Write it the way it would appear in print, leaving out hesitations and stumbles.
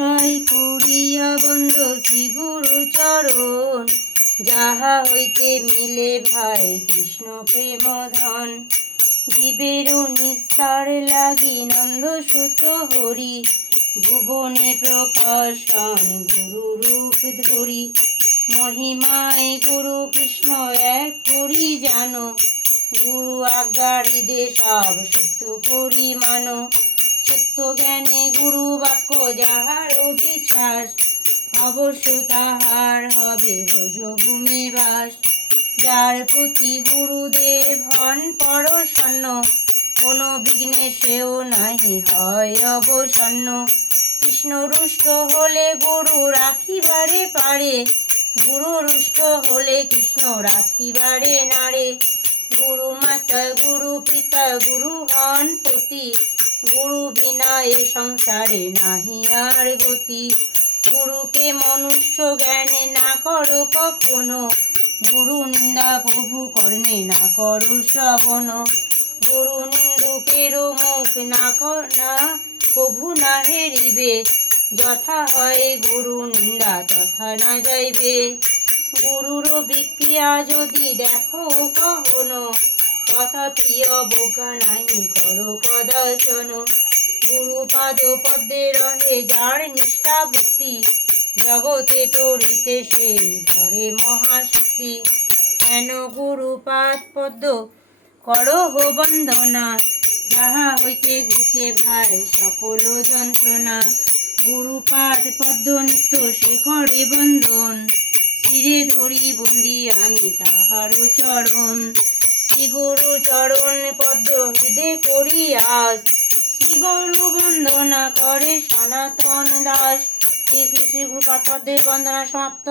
আশ্রয় করিয়া বন্ধ শ্রী গুরু চরণ, যাহা হইতে মিলে ভাই কৃষ্ণ প্রেম ধন। জীবেরও নিস্তার লাগি নন্দ সুত হরি, ভুবনে প্রকাশন গুরু রূপ ধরি। মহিমায় গুরু কৃষ্ণ এক করি জানো, গুরু আজ্ঞারিদে সব সত্য করি মানো। সত্য জ্ঞানে গুরু বাক্য যাহার বিশ্বাস, অবশ্য তাহার হবে ব্রজভূমে বাস। যার প্রতি গুরুদেব হন পরশন্ন, কোনো বিঘ্নে সেও নাহি হয় অবসন্ন। কৃষ্ণ রুষ্ট হলে গুরু রাখিবারে পারে, গুরু রুষ্ট হলে কৃষ্ণ রাখিবারে নারে। গুরু মাতা গুরু পিতা গুরু হন পতি, গুরু বিনা এ সংসারে নাহি আর গতি। গুরুকে মনুষ্য জ্ঞানে না করো কখনো, গুরু নিন্দা প্রভু কর্ণে না করো শ্রবণ। গুরু নিন্দুকেরও মুখ না কভু না হেরিবে, যথা হয় গুরু নিন্দা তথা না যাইবে। গুরুর বিক্রিয়া যদি দেখো কখনো, তথাপি অবজ্ঞা নাহি করো কদাচন। গুরু পাদ পদ্মে রহে যার নিষ্ঠা ভক্তি, জগতে তরিতে সে ধরে মহাশক্তি। হেন গুরু পাদ পদ্ম করহ বন্দনা, যাহা হইতে ঘুচে ভাই সকল যন্ত্রণা। গুরু পাদ পদ্ম নিত্য সে করে বন্দন, শিরে ধরি বন্দি আমি তাহার চরণ। শ্রী গুরু চরণ পদ্ম হৃদে করি আস, শ্রী গুরু বন্দনা করে সনাতন দাস। শ্রী শ্রী শ্রী গুরু পাদ পদ্মের বন্দনা সমাপ্ত।